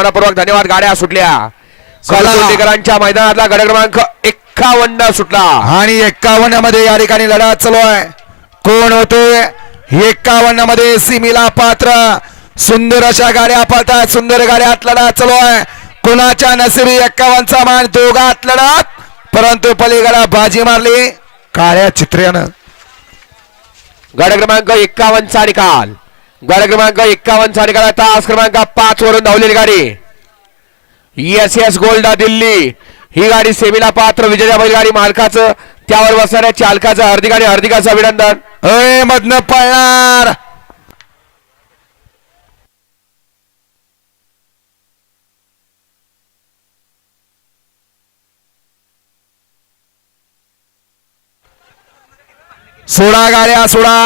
मनपूर्वक धन्यवाद. गाड्या सुटल्या. कलांच्या मैदानातला गड क्रमांक 51 सुटला आणि 51 मध्ये या ठिकाणी लढा चालू आहे. कोण होतोय 51 मध्ये? सीमेला पात्र. सुंदर अशा गाड्या पळतात, सुंदर गाड्यात लढा चालू आहे. कोणाच्या नशिबी 51चा मान? दोघात लढत, परंतु पलीकडे बाजी मारली काळ्या चित्र्यानं. गड क्रमांक 51 चा निकाल. गड क्रमांक 51 चा निकाल. तास क्रमांक 5 वरून धावलेली गाडी एस गोल्डा दिल्ली. ही गाडी सेमीला पात्र. विजया बैलगाडी मालकाचं, त्यावर बसणाऱ्या चालकाचं हार्दिकाचं अभिनंदन. मधनं पळणार सोडा गाड्या सोडा.